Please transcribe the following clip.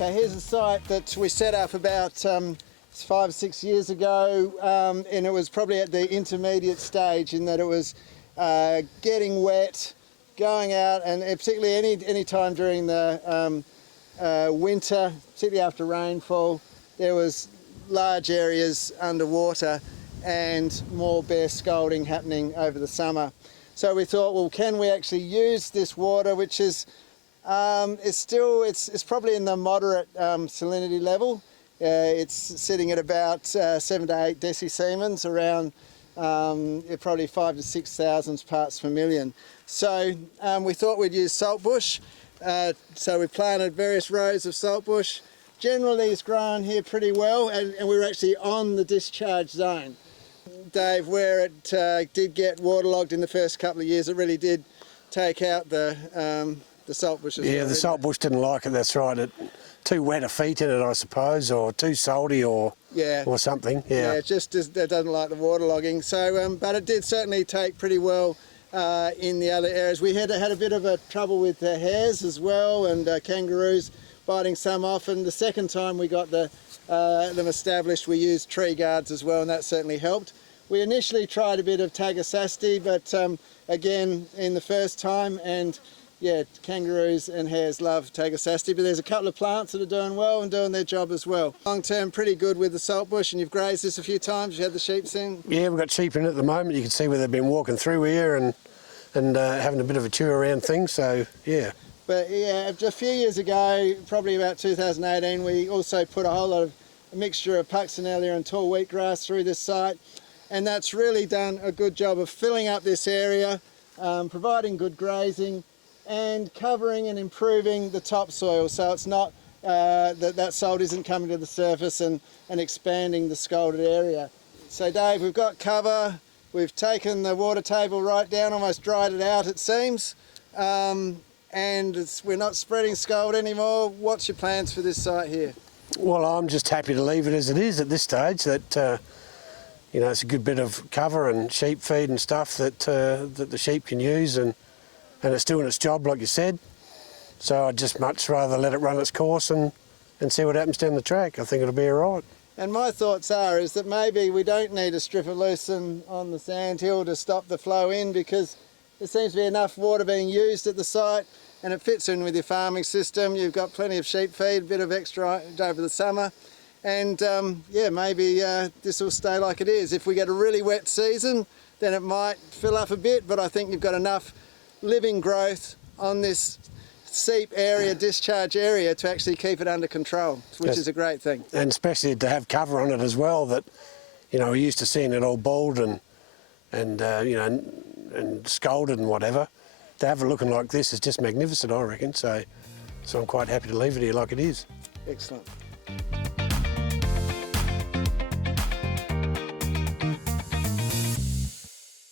Okay, here's a site that we set up about 5 or 6 years ago, and it was probably at the intermediate stage in that it was getting wet, going out, and particularly any time during the winter, particularly after rainfall, there was large areas underwater and more bare scalding happening over the summer. So we thought, well, can we actually use this water, which is it's probably in the moderate salinity level. It's sitting at about 7 to 8 decisiemens, around probably 5 to 6 thousandths parts per million. So we thought we'd use saltbush. So we planted various rows of saltbush. Generally it's grown here pretty well, and we were actually on the discharge zone. Dave, where it did get waterlogged in the first couple of years, it really did take out the saltbush as well. Yeah, the saltbush didn't like it, that's right. Too wet a feet in it, I suppose, or too salty or something. Yeah, it just it doesn't like the waterlogging. So, but it did certainly take pretty well in the other areas. We had a bit of a trouble with the hares as well, and kangaroos biting some off. And the second time we got them established, we used tree guards as well, and that certainly helped. We initially tried a bit of Tagasasti, but again, in the first time, and yeah, kangaroos and hares love Tagasasti, but there's a couple of plants that are doing well and doing their job as well. Long term, pretty good with the saltbush, and you've grazed this a few times. You had the sheep in? Yeah, we've got sheep in at the moment. You can see where they've been walking through here and having a bit of a chew around things, so yeah. But yeah, a few years ago, probably about 2018, we also put a whole lot of a mixture of puccinellia and tall wheatgrass through this site, and that's really done a good job of filling up this area, providing good grazing, and covering and improving the topsoil, so it's not that salt isn't coming to the surface and expanding the scalded area. So Dave, we've got cover, we've taken the water table right down, almost dried it out it seems, and we're not spreading scald anymore. What's your plans for this site here? Well, I'm just happy to leave it as it is at this stage, that you know, it's a good bit of cover and sheep feed and stuff that the sheep can use, and it's doing its job, like you said. So I'd just much rather let it run its course and see what happens down the track. I think it'll be all right. And my thoughts is that maybe we don't need a strip of lucerne on the sandhill to stop the flow in, because there seems to be enough water being used at the site, and it fits in with your farming system. You've got plenty of sheep feed, a bit of extra over the summer, and yeah, maybe this will stay like it is. If we get a really wet season, then it might fill up a bit, but I think you've got enough living growth on this seep area, discharge area, to actually keep it under control, which is a great thing. And especially to have cover on it as well, that, you know, we're used to seeing it all bald and you know, and scalded and whatever. To have it looking like this is just magnificent, I reckon. So I'm quite happy to leave it here like it is. Excellent.